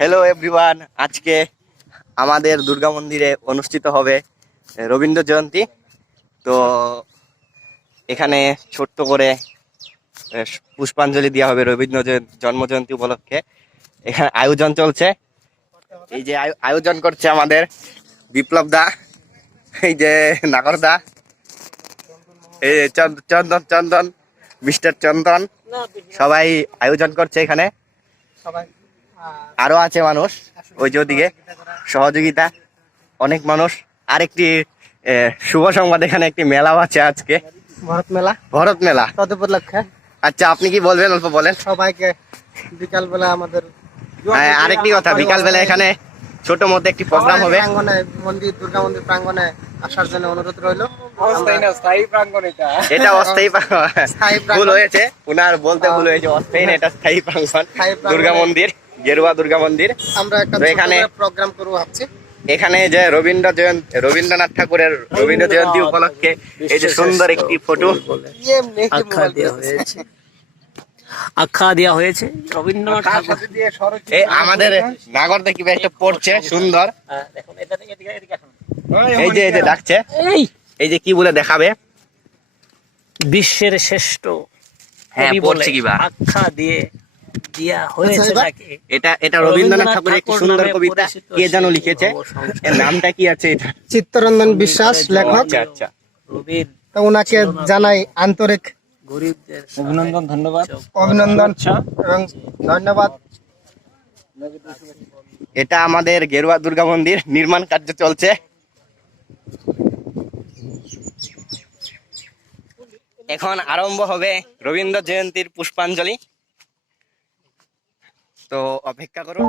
Hello everyone, আজকে আমাদের দুর্গা মন্দিরে অনুষ্ঠিত হবে রবীন্দ্র জয়ন্তী। তো এখানে ছোট্ট করে পুষ্পাঞ্জলি দেওয়া হবে রবীন্দ্র জন্ম জয়ন্তী উপলক্ষে। এখানে আয়োজন চলছে। এই যে আয়োজন করছে আমাদের বিপ্লব দা, এই যে নাগর দা, এই চন্দন চন্দন মিস্টার চন্দন, সবাই আয়োজন করছে এখানে। আরো আছে মানুষ ওই যে ওদিকে সহযোগিতা, অনেক মানুষ। আরেকটি শুভ সংবাদ, এখানে একটি মেলাও আছে আজকে, ভরত মেলা উপলক্ষে। আচ্ছা, আপনি কি বলবেন? অল্প বলেন। সবাইকে বিকাল বেলা আমাদের আরেকটি কথা, বিকাল বেলা এখানে ছোট মধ্যে একটি প্রোগ্রাম হবে মন্দির, দুর্গা মন্দির প্রাঙ্গণে আসার জন্য অনুরোধ রইল। এটা অস্থায়ী ভুল হয়েছে, উনার বলতে ভুল হয়েছে, অস্থায়ী না, এটা স্থায়ী প্রাঙ্গণ দুর্গা মন্দির, গেরুয়া দুর্গা মন্দির। আমরা একটা এখানে প্রোগ্রাম করব ভাবছি। এখানে যে রবীন্দ্রনাথ ঠাকুরের রবীন্দ্র জয়ন্তী উপলক্ষে এই যে সুন্দর একটি ফটো আখ্যা দেওয়া হয়েছে রবীন্দ্রনাথ ঠাকুর। আমাদের নাগর দেখি একটা পড়ছে সুন্দর, এই যে ডাকছে, এই যে কি বলে দেখাবে, বিশ্বের শ্রেষ্ঠ কবি বলে আখ্যা দিয়ে দেয়া হয়েছে তাকে। এটা রবীন্দ্রনাথ ঠাকুরের একটি সুন্দর কবিতা, কে যেন লিখেছে, এর নামটা কি আছে? এটা চিত্তরঞ্জন বিশ্বাস লেখক। আচ্ছা, তো ওনাকে জানাই আন্তরিক গরিবদের অভিনন্দন, ধন্যবাদ, অভিনন্দন এবং ধন্যবাদ। এটা আমাদের গেরুয়া দুর্গা মন্দির নির্মাণ কার্য চলছে। এখন আরম্ভ হবে রবীন্দ্র জয়ন্তীর পুষ্পাঞ্জলি, তো অপেক্ষা করুন।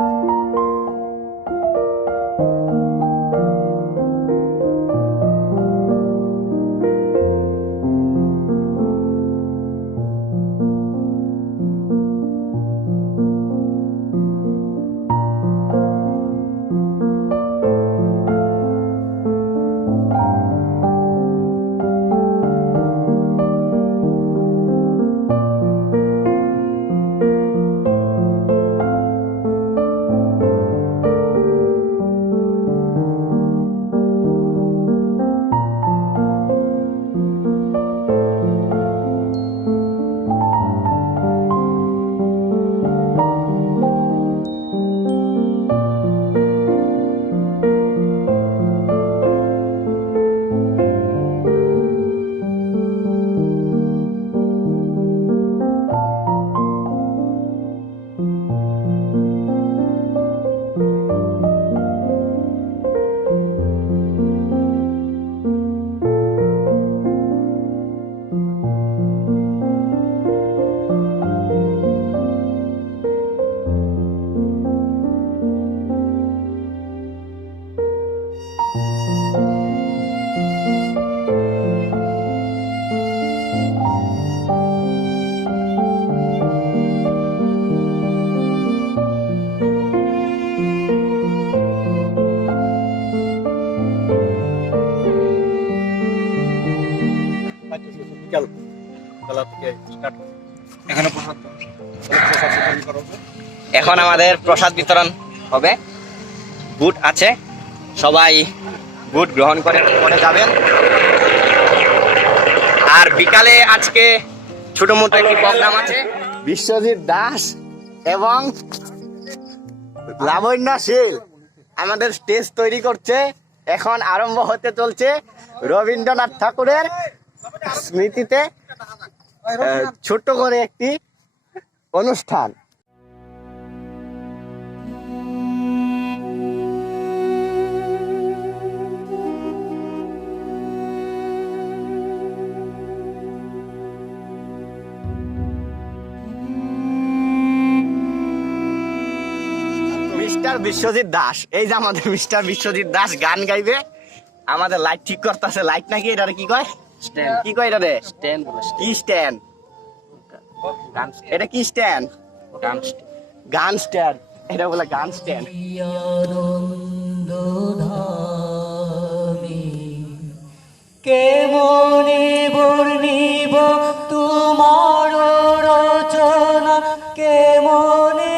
এখন আমাদের প্রসাদ বিতরণ হবে। বুট আছে, সবাই বুট গ্রহণ করে যাবেন। আর বিকালে আজকে ছোট মোটো একটি প্রোগ্রাম আছে, বিশ্বজিৎ দাস এবং লাবণ্যশীল আমাদের স্টেজ তৈরি করছে। এখন আরম্ভ হতে চলছে রবীন্দ্রনাথ ঠাকুরের স্মৃতিতে ছোট্ট করে একটি অনুষ্ঠান। মিস্টার বিশ্বজিৎ দাস, এই যে আমাদের মিস্টার বিশ্বজিৎ দাস গান গাইবে। আমাদের লাইট ঠিক করতেছে, লাইট নাকি এটা কি কয়, কি কয় এটা রে? কি স্ট্যান্ড? এটা কি স্ট্যান্ড? গান স্ট্যান্ড, এটা বলে গান স্ট্যান্ড। কেমনে বর্ণিব তোমার রচনা, কেমনে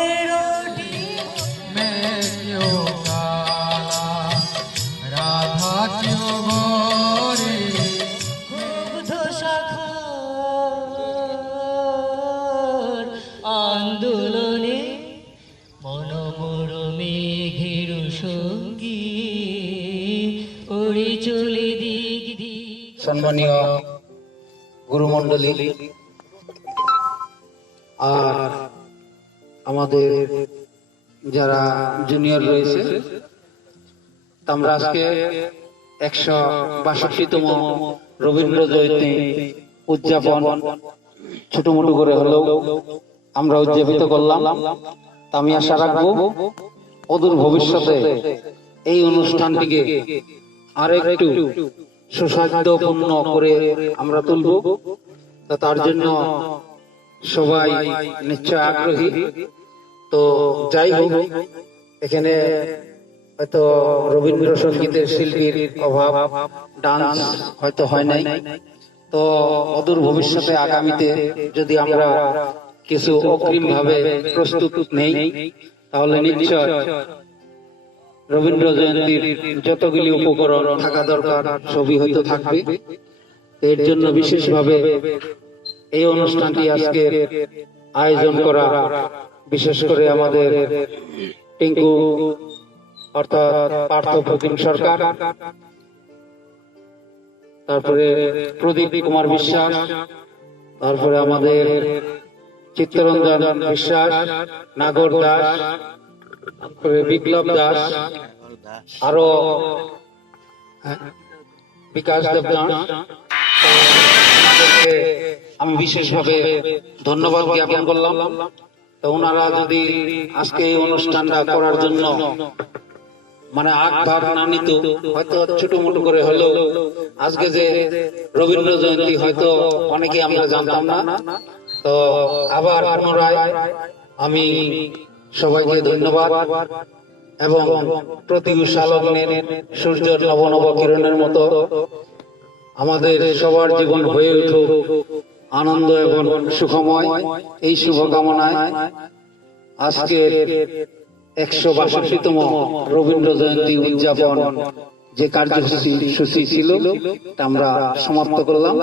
সম্মানীয় গুরুমণ্ডলী আর আমাদের যারা জুনিয়র রয়েছে, আমরা আজকে 162তম রবীন্দ্র জয়ন্তী উদযাপন ছোট মোটো করে হলেও আমরা উদযাপিত করলাম। আমি আশা রাখবো অদূর ভবিষ্যতে এই অনুষ্ঠানটিকে আরেকটু সুস্বাদ্যপূর্ণ করে আমরা তুলব। তার জন্য সবাই নিশ্চয় আগ্রহী। তো যাই হোক, এখানে হয়তো রবীন্দ্রসঙ্গীতের শিল্পীর অভাব, ডান্স হয়তো হয় নাই। তো অদূর ভবিষ্যতে আগামীতে যদি আমরা কিছু অগ্রিম ভাবে প্রস্তুত নেই, তাহলে নিশ্চয় রবীন্দ্র জয়ন্তীর যতগুলি উপকরণ থাকা দরকার সবই হয়তো থাকবে। এর জন্য বিশেষভাবে এই অনুষ্ঠানটি আজকে আয়োজন করা, বিশেষ করে আমাদের টিঙ্কু অর্থাৎ পার্থ প্রতিম সরকার, তারপরে প্রদীপ কুমার বিশ্বাস, তারপরে আমাদের চিত্তরঞ্জন বিশ্বাস, নাগর দাস, তারপরে বিপ্লব দাস, আরো বিকাশ দেবনাথ, আমি বিশেষভাবে ধন্যবাদ জ্ঞাপন করলাম। তো ওনারা যদি আজকে এই অনুষ্ঠানটা করার জন্য মানে আগভাগ না নিত, হয়তো ছোট মোটো করে হলেও আজকে যে রবীন্দ্র জয়ন্তী হয়তো অনেকে আমরা জানতাম না। তো আবার পুনরায় আমি সবাইকে ধন্যবাদ এবং প্রতিউষা লগ্নের সূর্যের নব নব কিরণের মতো আমাদের সবার জীবন হয়ে উঠুক আনন্দ এবং সুখময়, এই শুভকামনায় আজকে 162তম রবীন্দ্র জয়ন্তী উদযাপন যে কার্যসূচি ছিল আমরা সমাপ্ত করলাম।